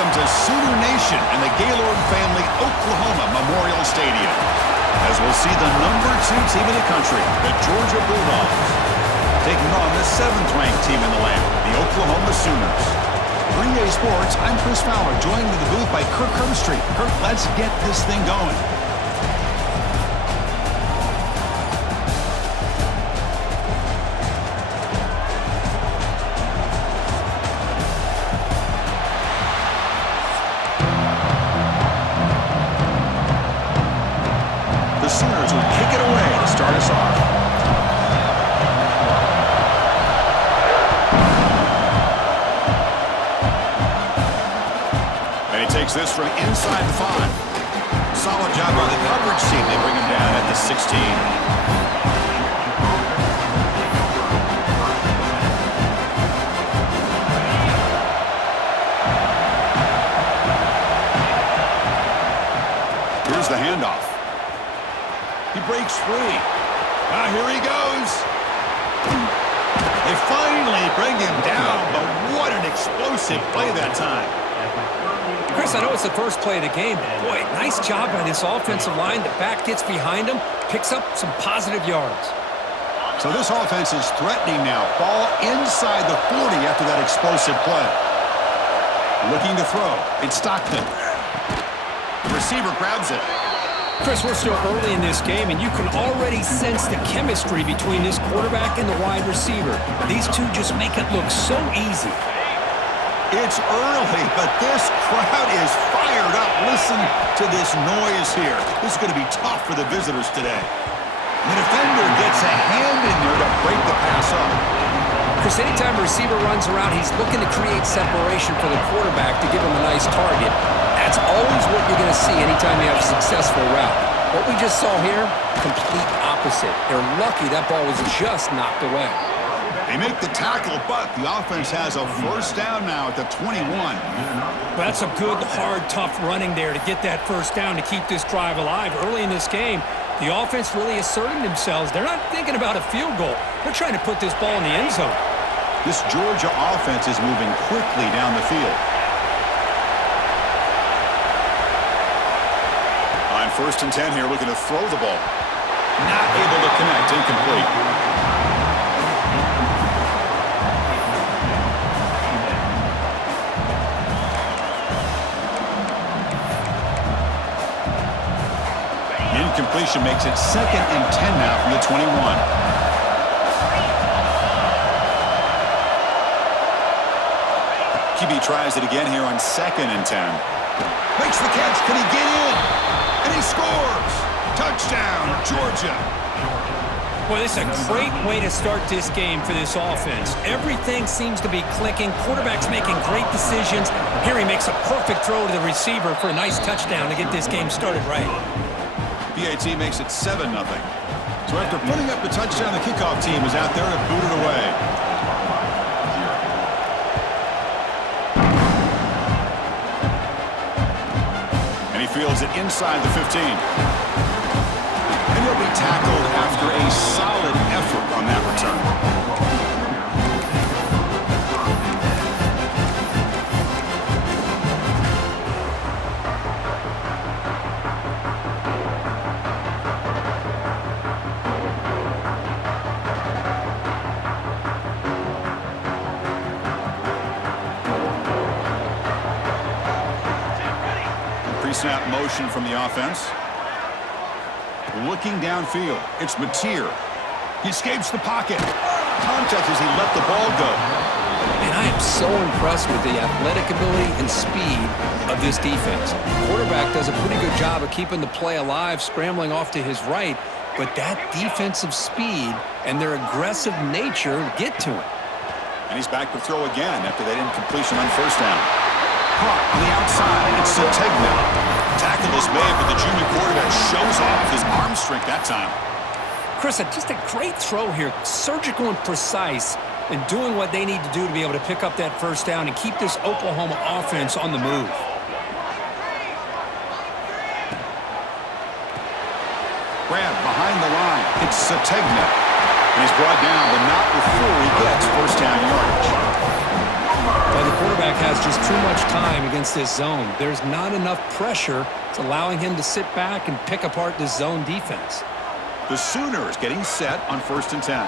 Welcome to Sooner Nation and the Gaylord Family Oklahoma Memorial Stadium, as we'll see the #2 team in the country, the Georgia Bulldogs, taking on the 7th-ranked team in the land, the Oklahoma Sooners. 3A Sports, I'm Chris Fowler, joined in the booth by Kirk Herbstreit. Kirk, let's get this thing going. Sooners will kick it away to start us off. And he takes this from inside the 5. Solid job by the coverage team. They bring him down at the 16. Here's the handoff. He breaks free. Here he goes. They finally bring him down, but what an explosive play that time. Chris, I know it's the first play of the game, but boy, nice job by this offensive line. The back gets behind him, picks up some positive yards. So this offense is threatening now. Ball inside the 40 after that explosive play. Looking to throw. It's Stockton. The receiver grabs it. Chris, we're still early in this game, and you can already sense the chemistry between this quarterback and the wide receiver. These two just make it look so easy. It's early, but this crowd is fired up. Listen to this noise here. This is going to be tough for the visitors today. The defender gets a hand in there to break the pass up. Chris, anytime a receiver runs around, he's looking to create separation for the quarterback to give him a nice target. That's always what you're going to see anytime you have a successful route. What we just saw here, complete opposite. They're lucky that ball was just knocked away. They make the tackle, but the offense has a first down now at the 21. That's a good, hard, tough running there to get that first down to keep this drive alive. Early in this game, the offense really asserting themselves. They're not thinking about a field goal. They're trying to put this ball in the end zone. This Georgia offense is moving quickly down the field. On 1st and 10 here, looking to throw the ball. Not able to connect, incomplete. Incompletion makes it 2nd and 10 now from the 21. QB tries it again here on 2nd and 10. Makes the catch. Can he get in? And he scores. Touchdown, Georgia. Well, this is a great way to start this game for this offense. Everything seems to be clicking. Quarterback's making great decisions. Here he makes a perfect throw to the receiver for a nice touchdown to get this game started right. PAT makes it 7-0. So after putting up the touchdown, the kickoff team is out there to boot it away. And he fields it inside the 15. And he'll be tackled after a solid effort on that return. Pre-snap motion from the offense. Looking downfield, it's Mateer. He escapes the pocket. Contact as he let the ball go. And I am so impressed with the athletic ability and speed of this defense. Quarterback does a pretty good job of keeping the play alive, scrambling off to his right, but that defensive speed and their aggressive nature get to him. And he's back to throw again after that incompletion on 1st down. Caught on the outside, it's Sategna. Tackle is made, but the junior quarterback shows off his arm strength that time. Chris, just a great throw here, surgical and precise, and doing what they need to do to be able to pick up that first down and keep this Oklahoma offense on the move. Grab behind the line, it's Sategna. And he's brought down, but not before he gets first down yardage. Well, the quarterback has just too much time against against this zone. There's not enough pressure. It's allowing him to sit back and pick apart this zone defense. The Sooners getting set on 1st and 10.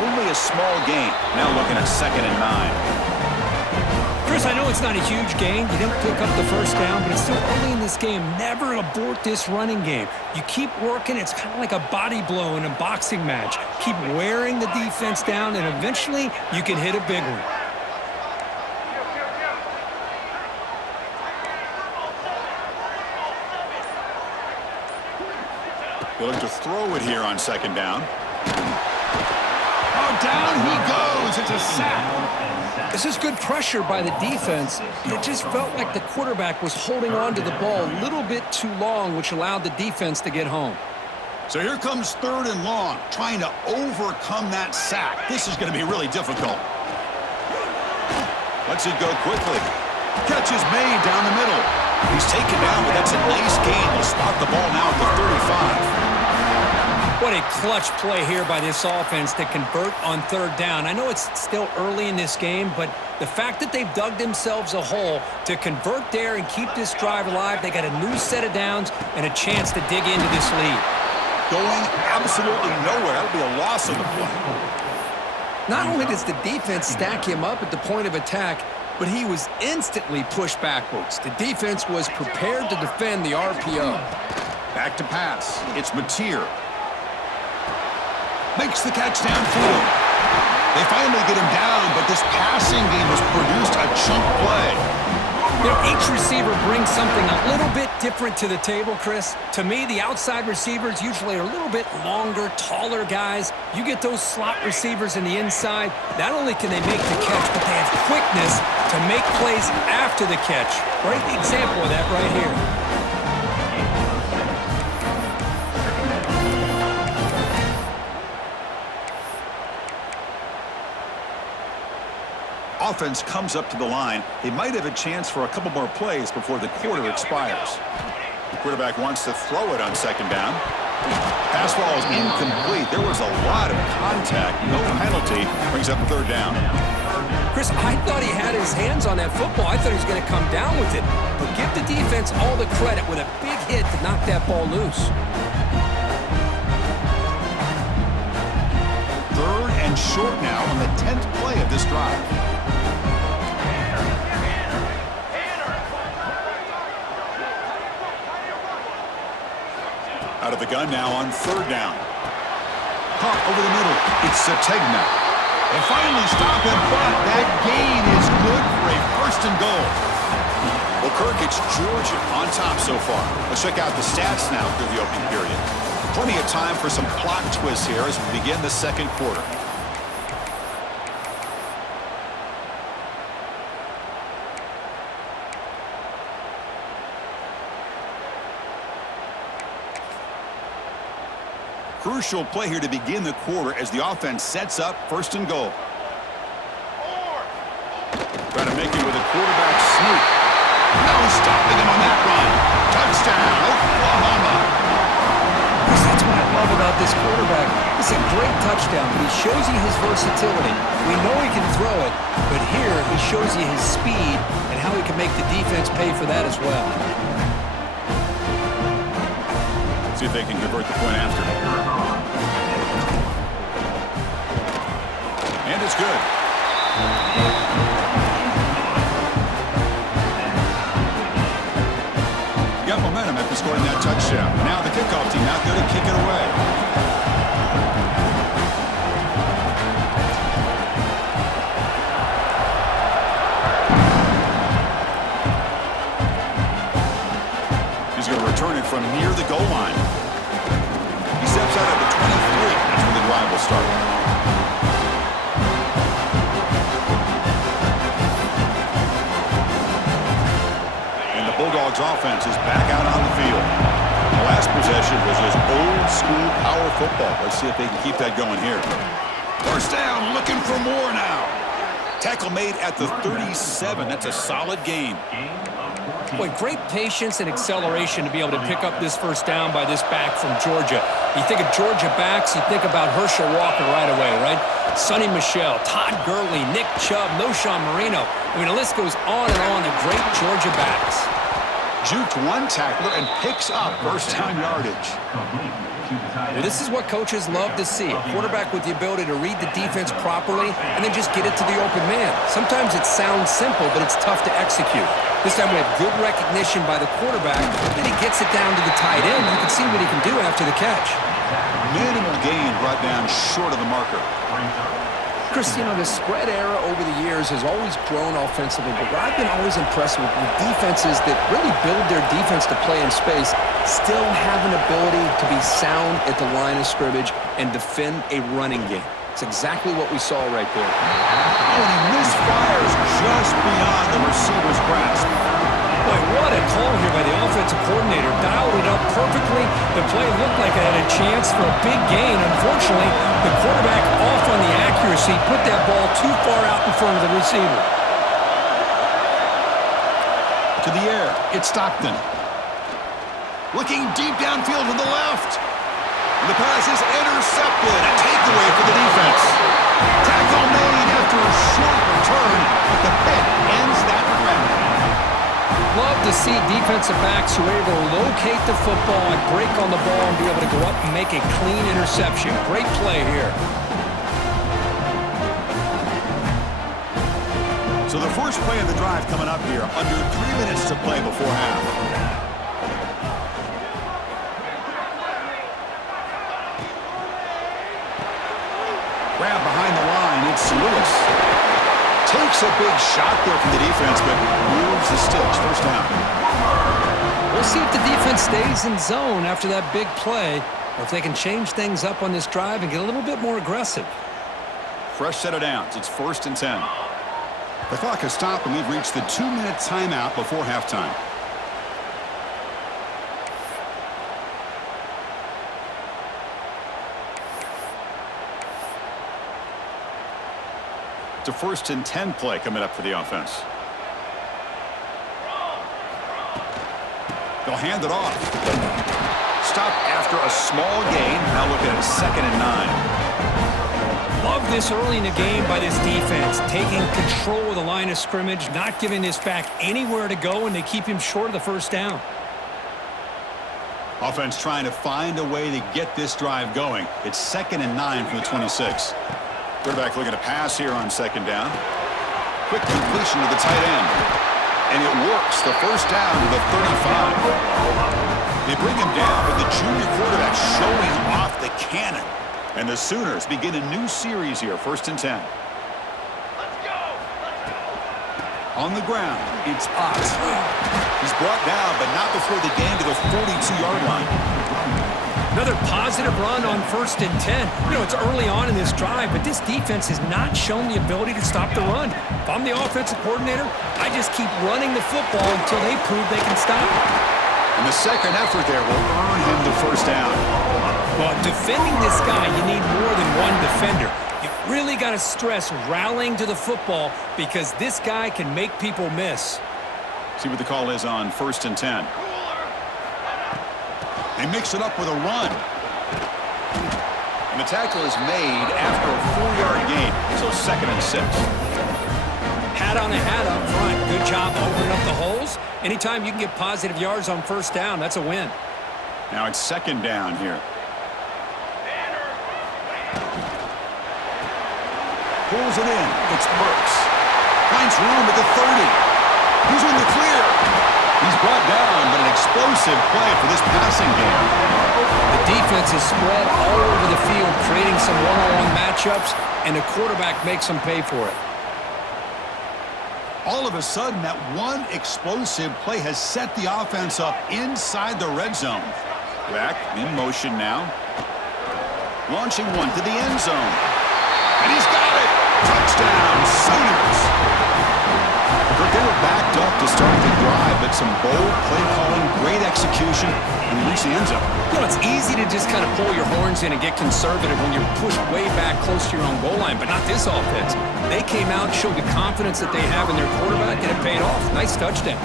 Only a small gain. Now looking at 2nd and 9. Chris, I know it's not a huge gain. You didn't pick up the first down, but it's still early in this game. Never abort this running game. You keep working. It's kind of like a body blow in a boxing match. Keep wearing the defense down, and eventually you can hit a big one. They look to throw it here on 2nd down. Oh, down he goes. It's a sack. This is good pressure by the defense. It just felt like the quarterback was holding on to the ball a little bit too long, which allowed the defense to get home. So here comes 3rd and long, trying to overcome that sack. This is going to be really difficult. Lets it go quickly. Catch is made down the middle. He's taken down, but that's a nice gain. He'll spot the ball now at the 35. What a clutch play here by this offense to convert on 3rd down. I know it's still early in this game, but the fact that they've dug themselves a hole to convert there and keep this drive alive, they got a new set of downs and a chance to dig into this lead. Going absolutely nowhere. That'll be a loss of the play. Not only does the defense stack him up at the point of attack, but he was instantly pushed backwards. The defense was prepared to defend the RPO. Back to pass. It's Mateer. Makes the catch downfield. They finally get him down, but this passing game has produced a chunk play. You know, each receiver brings something a little bit different to the table, Chris. To me, the outside receivers usually are a little bit longer, taller guys. You get those slot receivers in the inside, not only can they make the catch, but they have quickness to make plays after the catch. Great example of that right here. Offense comes up to the line. They might have a chance for a couple more plays before the quarter expires. The quarterback wants to throw it on 2nd down. Pass ball is incomplete. There was a lot of contact. No penalty. Brings up 3rd down. Chris, I thought he had his hands on that football. I thought he was going to come down with it. But give the defense all the credit with a big hit to knock that ball loose. 3rd and short now on the 10th play of this drive. Out of the gun now on 3rd down. Caught over the middle. It's Sategna. They finally stop him, but that gain is good for a 1st and goal. Well, Kirk, it's Georgia on top so far. Let's check out the stats now through the opening period. Plenty of time for some plot twists here as we begin the 2nd quarter. Crucial play here to begin the quarter as the offense sets up 1st and goal. Trying to make it with a quarterback sneak. No stopping him on that run. Touchdown, Oklahoma. That's what I love about this quarterback. It's a great touchdown, but he shows you his versatility. We know he can throw it, but here he shows you his speed and how he can make the defense pay for that as well. See if they can convert the point after. And it's good. Got momentum after scoring that touchdown. Now the kickoff team out there to kick it away. He's going to return it from near the goal line. He steps out at the 23. That's where the drive will start. Bulldogs offense is back out on the field. The last possession was just old school power football. Let's see if they can keep that going here. 1st down, looking for more now. Tackle made at the 37. That's a solid gain. Boy, great patience and acceleration to be able to pick up this first down by this back from Georgia. You think of Georgia backs, you think about Herschel Walker right away, right? Sonny Michel, Todd Gurley, Nick Chubb, Knowshon Moreno. I mean, the list goes on and on of great Georgia backs. Juked one tackler and picks up first down yardage. Well, this is what coaches love to see. A quarterback with the ability to read the defense properly and then just get it to the open man. Sometimes it sounds simple, but it's tough to execute. This time we have good recognition by the quarterback, then he gets it down to the tight end. You can see what he can do after the catch. Minimal gain brought down short of the marker. Chris, you know, the spread era over the years has always grown offensively, but what I've been always impressed with defenses that really build their defense to play in space still have an ability to be sound at the line of scrimmage and defend a running game. It's exactly what we saw right there. Oh, and he misfires just beyond the receiver's grasp. Boy, what a call here by the offensive coordinator. Dialed it up perfectly. The play looked like it had a chance for a big gain. Unfortunately, the quarterback off on the accuracy, put that ball too far out in front of the receiver. To the air, it's Stockton. Looking deep downfield to the left. And the pass is intercepted. A takeaway for the defense. Tackle made after a short return, but the pick ends that threat. Love to see defensive backs who are able to locate the football and break on the ball and be able to go up and make a clean interception. Great play here. So the first play of the drive coming up here. Under 3 minutes to play before half. Grab behind the line. It's Lewis. Takes a big shot there from the defense, but moves the sticks. First down. We'll see if the defense stays in zone after that big play, or if they can change things up on this drive and get a little bit more aggressive. Fresh set of downs. It's 1st and 10. The clock has stopped, and we've reached the 2-minute timeout before halftime. It's a 1st and 10 play coming up for the offense. They'll hand it off. Stop after a small gain. Now looking at 2nd and 9. Love this early in the game by this defense, taking control of the line of scrimmage, not giving this back anywhere to go, and they keep him short of the first down. Offense trying to find a way to get this drive going. It's 2nd and 9 from the 26. Quarterback looking to pass here on 2nd down. Quick completion to the tight end. And it works. The first down to the 35. They bring him down, but the junior quarterback showing off the cannon. And the Sooners begin a new series here, 1st and 10. Let's go. On the ground, it's Ott. He's brought down, but not before the gain to the 42-yard line. Another positive run on 1st and 10. You know, it's early on in this drive, but this defense has not shown the ability to stop the run. If I'm the offensive coordinator, I just keep running the football until they prove they can stop it. And the second effort there will earn him the first down. Well, defending this guy, you need more than one defender. You really got to stress rallying to the football because this guy can make people miss. See what the call is on 1st and 10. They mix it up with a run. And the tackle is made after a 4-yard gain, so 2nd and 6. Hat on a hat up front. Good job opening up the holes. Anytime you can get positive yards on first down, that's a win. Now it's 2nd down here. Pulls it in. It's Burks. Finds room at the 30. He's in the clear. He's brought down, but an explosive play for this passing game. The defense is spread all over the field, creating some one-on-one matchups, and the quarterback makes them pay for it. All of a sudden, that one explosive play has set the offense up inside the red zone. Back in motion now. Launching one to the end zone. And he's got it! Touchdown, Sooners! They were backed up to start the drive, but some bold play calling, great execution, and reach the end zone. You know, it's easy to just kind of pull your horns in and get conservative when you're pushed way back close to your own goal line, but not this offense. They came out, showed the confidence that they have in their quarterback, and it paid off. Nice touchdown.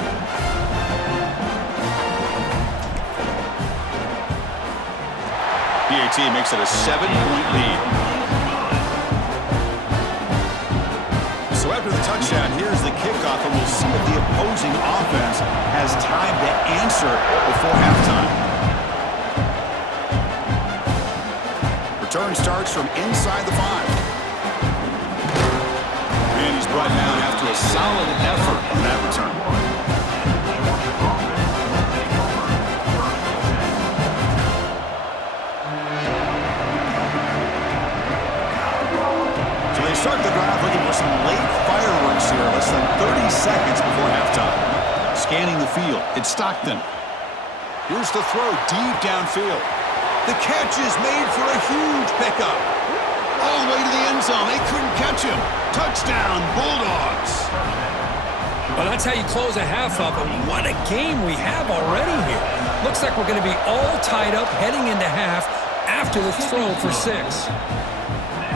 PAT makes it a 7-point lead. So after the touchdown, here's the kickoff, and we'll see if the opposing offense has time to answer before halftime. Return starts from inside the 5. And he's brought down after a solid effort on that return. So they start the drive looking for some late fireworks here, less than 30 seconds before halftime. Scanning the field, it's Stockton. Here's the throw deep downfield. The catch is made for a huge pickup. All the way to the end zone. They couldn't catch him. Touchdown, Bulldogs. Well, that's how you close a half up, and what a game we have already here. Looks like we're going to be all tied up heading into half after the throw for 6.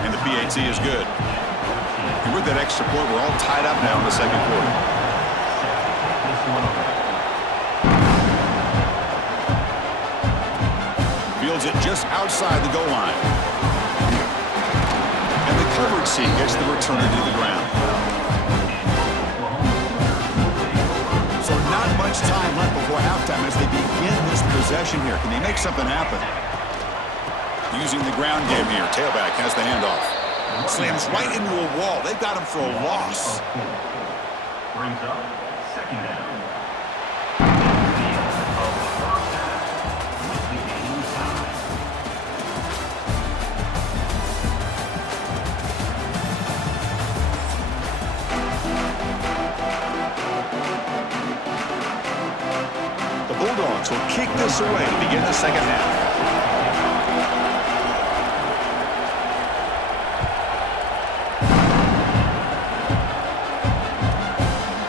And the PAT is good. And with that extra point, we're all tied up now in the second quarter. Fields it just outside the goal line. And the coverage C gets the returner to the ground. So not much time left before halftime as they begin this possession here. Can they make something happen? Using the ground game here. Tailback has the handoff. Slams right into a wall. They've got him for a loss. Brings up second down. The Bulldogs will kick this away to begin the second half.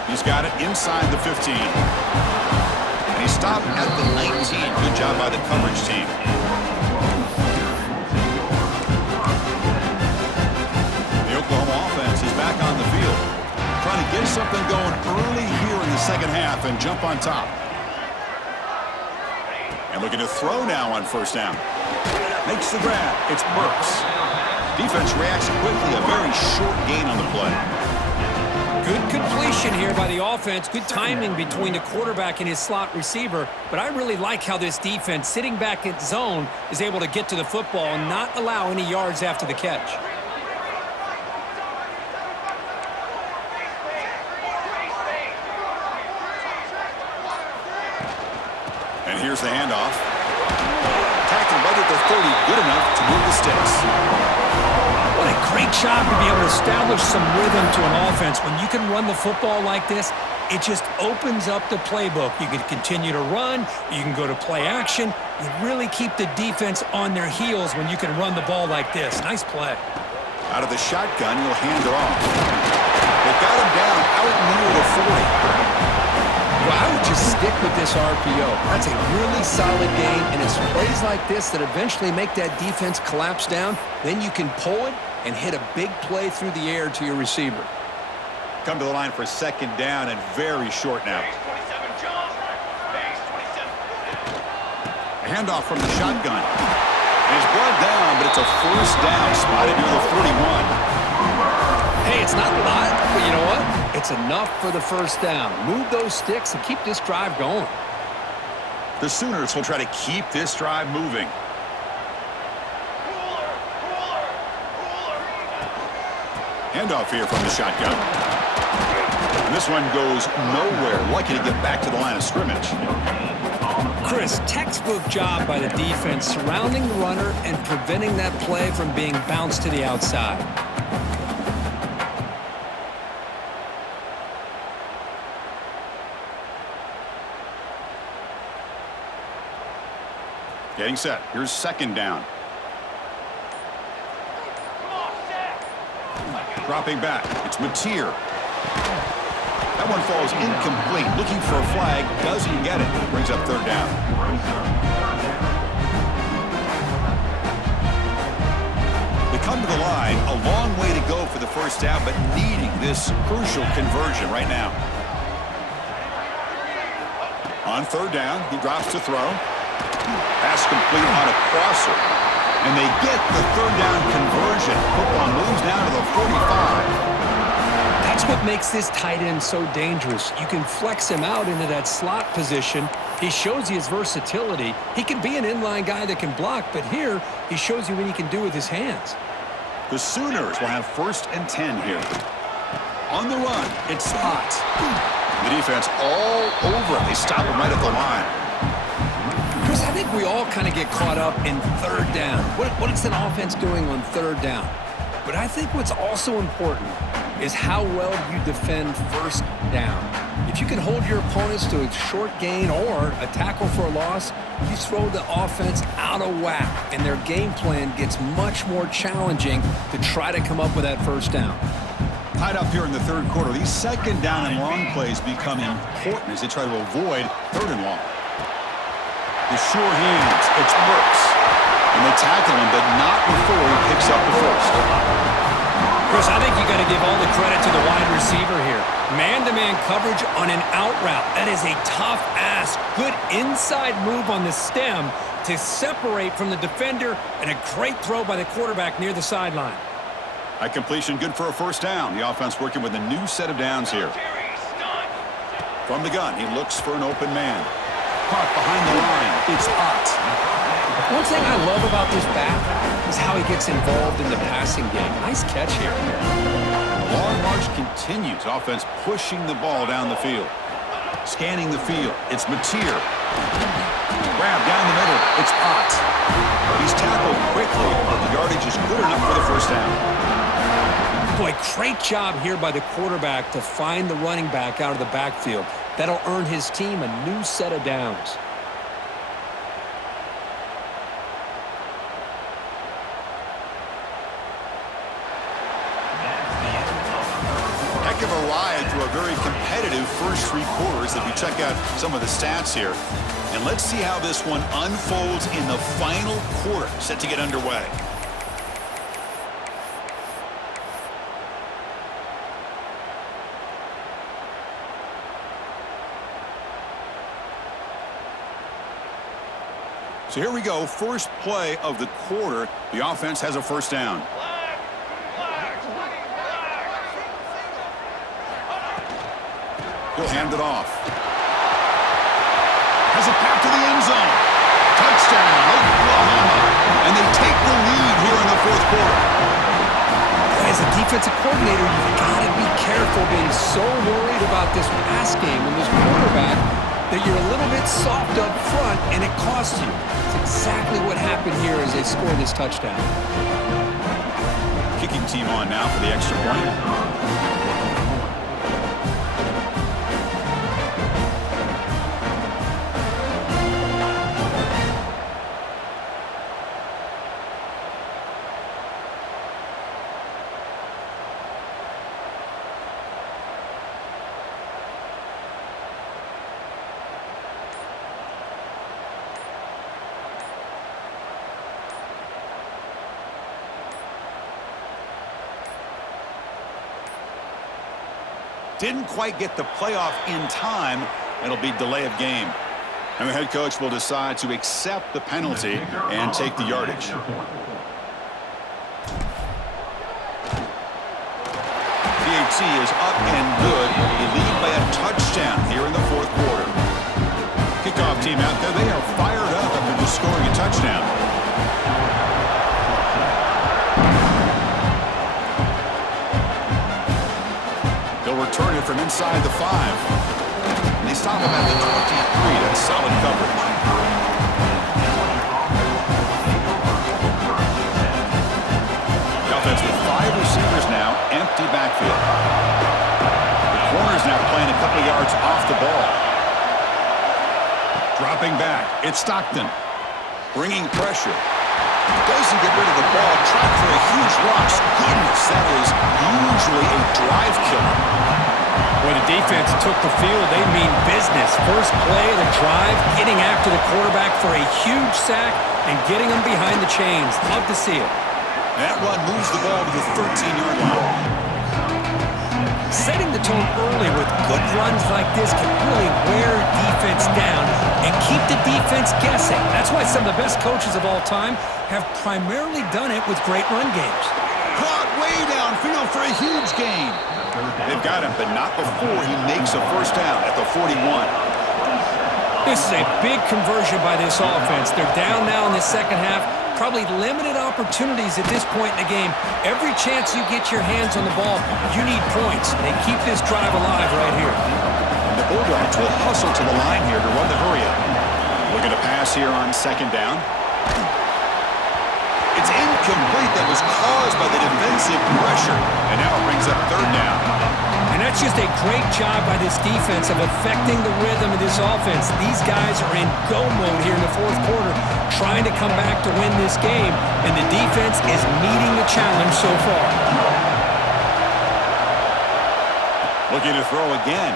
He's got it inside the 15. And he stopped at the 19. Good job by the coverage team. The Oklahoma offense is back on the field, trying to get something going early here in the second half and jump on top. And looking to throw now on first down. Makes the grab. It's Burks. Defense reacts quickly. A very short gain on the play. Good completion here by the offense. Good timing between the quarterback and his slot receiver. But I really like how this defense, sitting back in zone, is able to get to the football and not allow any yards after the catch. And here's the handoff. Tackled right at the 30. Good enough to move the sticks. What a great job to be able to establish some rhythm to an offense. When you can run the football like this, it just opens up the playbook. You can continue to run. You can go to play action. You really keep the defense on their heels when you can run the ball like this. Nice play. Out of the shotgun, he'll hand it off. They got him down out near the 40. Well, I would just stick with this RPO. That's a really solid game, and it's plays like this that eventually make that defense collapse down. Then you can pull it and hit a big play through the air to your receiver. Come to the line for second down and very short now. A handoff from the shotgun. And it's brought down, but it's a first down spotted near the 41. Hey, it's not a lot, but you know what? It's enough for the first down. Move those sticks and keep this drive going. The Sooners will try to keep this drive moving. Handoff here from the shotgun. And this one goes nowhere. Lucky to get back to the line of scrimmage. Chris, textbook job by the defense surrounding the runner and preventing that play from being bounced to the outside. Getting set. Here's second down. Dropping back. It's Mateer. That one falls incomplete. Looking for a flag. Doesn't get it. Brings up third down. They come to the line. A long way to go for the first down, but needing this crucial conversion right now. On third down, he drops to throw. Pass complete on a crosser. And they get the third down conversion. Football moves down to the 45. That's what makes this tight end so dangerous. You can flex him out into that slot position. He shows you his versatility. He can be an inline guy that can block, but here he shows you what he can do with his hands. The Sooners will have 1st and 10 here. On the run, it's hot. The defense all over it. They stop him right at the line. Chris, I think we all kind of get caught up in third down. What is an offense doing on third down? But I think what's also important is how well you defend first down. If you can hold your opponents to a short gain or a tackle for a loss, you throw the offense out of whack, and their game plan gets much more challenging to try to come up with that first down. Tied up here in the third quarter. These second down and long plays become important as they try to avoid third and long. The sure hands, it's Burks. And they tackle him, but not before he picks up the first. Chris, I think you got to give all the credit to the wide receiver here. Man-to-man coverage on an out route. That is a tough ask. Good inside move on the stem to separate from the defender, and a great throw by the quarterback near the sideline. A completion good for a first down. The offense working with a new set of downs here. From the gun, he looks for an open man. Caught behind the line. It's Ott. One thing I love about this back is how he gets involved in the passing game. Nice catch here. The long march continues. Offense pushing the ball down the field. Scanning the field. It's Mateer. Grab down the middle. It's Ott. He's tackled quickly, but the yardage is good enough for the first down. Boy, great job here by the quarterback to find the running back out of the backfield. That'll earn his team a new set of downs. Heck of a ride through a very competitive first 3 quarters as we check out some of the stats here. And let's see how this one unfolds in the final quarter, set to get underway. So here we go, first play of the quarter. The offense has a first down. He'll hand it off. Has a path to the end zone. Touchdown, Oklahoma. And they take the lead here in the fourth quarter. As a defensive coordinator, you've got to be careful being so worried about this pass game and this quarterback that you're a little bit soft up front and it costs you. It's exactly what happened here as they scored this touchdown. Kicking team on now for the extra point. Didn't quite get the playoff in time. It'll be delay of game. And the head coach will decide to accept the penalty and take the yardage. PAT is up and good. They lead by a touchdown here in the fourth quarter. Kickoff team out there. They are fired up after just scoring a touchdown. Return it from inside the 5. And they stop him at the 23. That's solid coverage. The offense with 5 receivers now, empty backfield. The corner's now playing a couple yards off the ball. Dropping back, it's Stockton. Bringing pressure. Doesn't get rid of the ball. Trapped for a huge loss. Goodness, that is usually a drive killer. When the defense took the field, they mean business. First play of the drive, getting after the quarterback for a huge sack and getting him behind the chains. Love to see it. That run moves the ball to the 13-yard line. Setting the tone early with good runs like this can really wear defense down and keep the defense guessing. That's why some of the best coaches of all time have primarily done it with great run games. Caught way downfield for a huge gain. They've got him, but not before he makes a first down at the 41. This is a big conversion by this offense. They're down now in the second half. Probably limited opportunities at this point in the game. Every chance you get your hands on the ball, you need points. They keep this drive alive right here. And the Bulldogs will hustle to the line here to run the hurry up. Looking to pass here on second down. It's incomplete. That was caused by the defensive pressure. And now it brings up third down. And that's just a great job by this defense of affecting the rhythm of this offense. These guys are in go mode here in the fourth quarter, trying to come back to win this game, and the defense is meeting the challenge so far. Looking to throw again.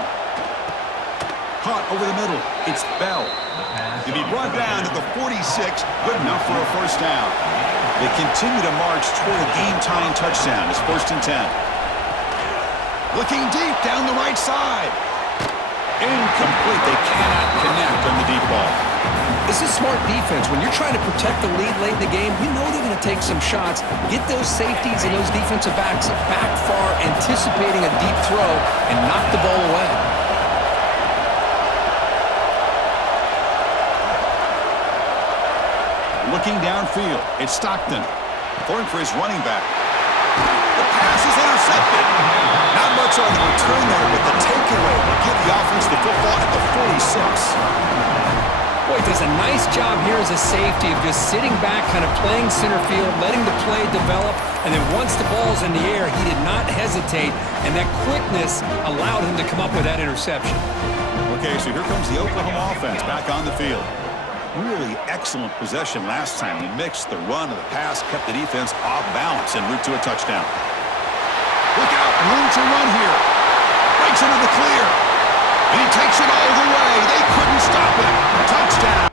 Caught over the middle. It's Bell. To be brought down to the 46, good enough for a first down. They continue to march toward a game-tying touchdown. It's 1st and 10. Looking deep down the right side. Incomplete. They cannot connect on the deep ball. This is smart defense. When you're trying to protect the lead late in the game, you know they're going to take some shots. Get those safeties and those defensive backs back far, anticipating a deep throw, and knock the ball away. Looking downfield. It's Stockton. Throwing for his running back. The pass is intercepted. Not much on the return there, but the takeaway will give the offense the football at the 46. Boy, he does a nice job here as a safety of just sitting back, kind of playing center field, letting the play develop, and then once the ball's in the air, he did not hesitate, and that quickness allowed him to come up with that interception. Okay, so here comes the Oklahoma offense back on the field. Really excellent possession last time. He mixed the run and the pass, kept the defense off balance en route to a touchdown. Look out, room to run here. Breaks into the clear. And he takes it all the way. They couldn't stop him. Touchdown.